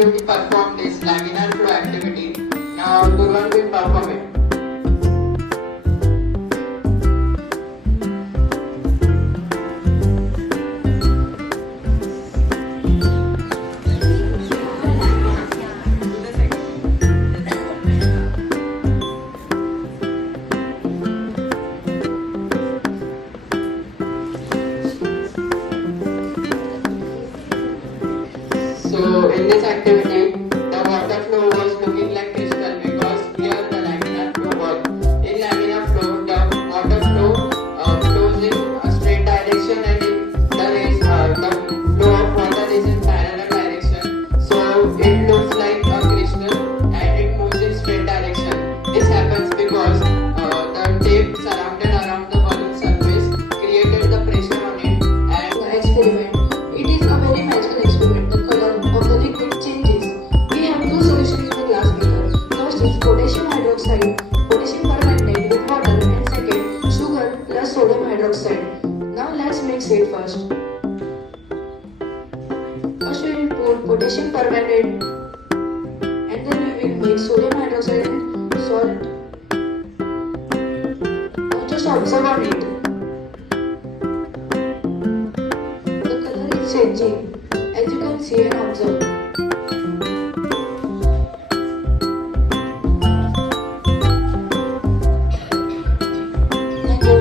activity performed is laminar flow activity. Now Durvan will perform it. So in this activity, the water flow was looking like crystal because here the laminar flow worked. In laminar flow, the water flows in a straight direction, and the flow of water is in parallel direction. So it looks like a crystal and it moves in straight direction. This happens because the tape surrounded around the balloon surface created the pressure on it, and The experiment. It is a very magical experiment. The color of the liquid changes. We have two solutions in the glass beaker. First is potassium hydroxide, potassium permanganate with water, and second, sugar plus sodium hydroxide. Now let's mix it first. First we will pour potassium permanganate, and then we will mix sodium hydroxide and salt. Now just observe on it. The color is changing, as you can see and observe. Thank you.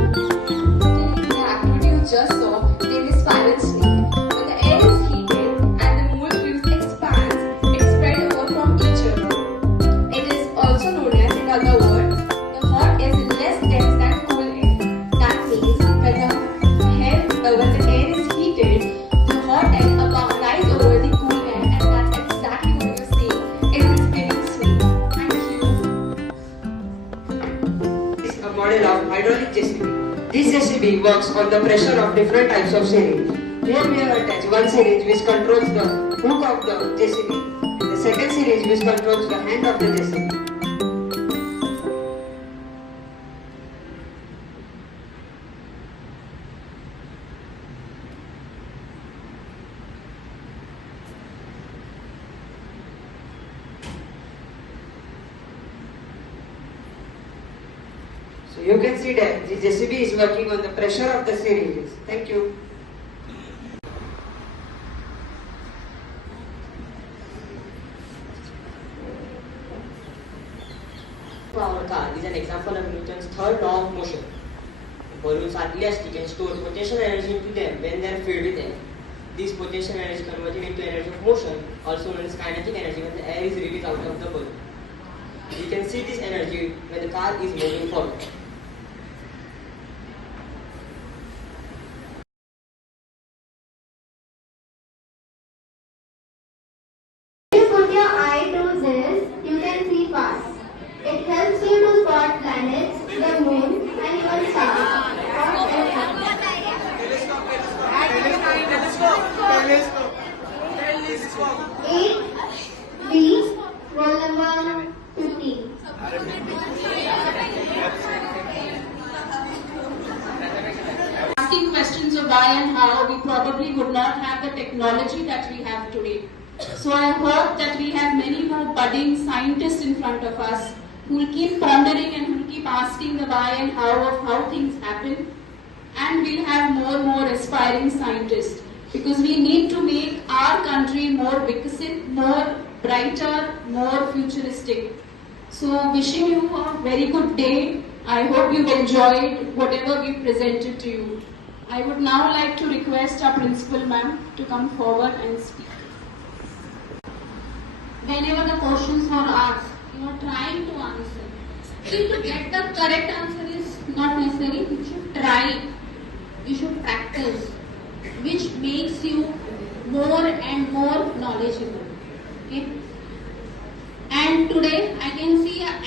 In the activity you just saw, there is spiral swing. When the air is heated and the molecules expand, it spread over from each other. It is also known as, in other words, the hot is less dense than cool air. That means when the air is heated, the hot air rise over the cool air, and that's exactly what you're seeing. It is spinning swing. Thank you. is a model of hydraulic JCB. This JCB works on the pressure of different types of syringe. Here we have attached one syringe which controls the hook of the JCB, and the second syringe which controls the hand of the JCB. So you can see that the JCB is working on the pressure of the syringes. Thank you. Our car is an example of Newton's third law of motion. Balloons are elastic and store potential energy into them when they are filled with air. This potential energy is converted into energy of motion, also known as kinetic energy, when the air is released out of the balloon. We can see this energy when the car is moving forward. If you put your eye to this, you can see fast. It helps you to spot planets, the moon, and even stars. Eight B, roll number 15. Asking questions of why and how, we probably would not have the technology that we have today. So I hope that we have many more budding scientists in front of us who will keep pondering and who will keep asking the why and how of how things happen. And we'll have more aspiring scientists, because we need to make our country more viksit, more brighter, more futuristic. So wishing you a very good day. I hope you've enjoyed whatever we presented to you. I would now like to request our principal ma'am to come forward and speak. Whenever the questions are asked, you are trying to answer. See, to get the correct answer is not necessary. You should try. You should practice, which makes you more and more knowledgeable. Okay? And today I can see an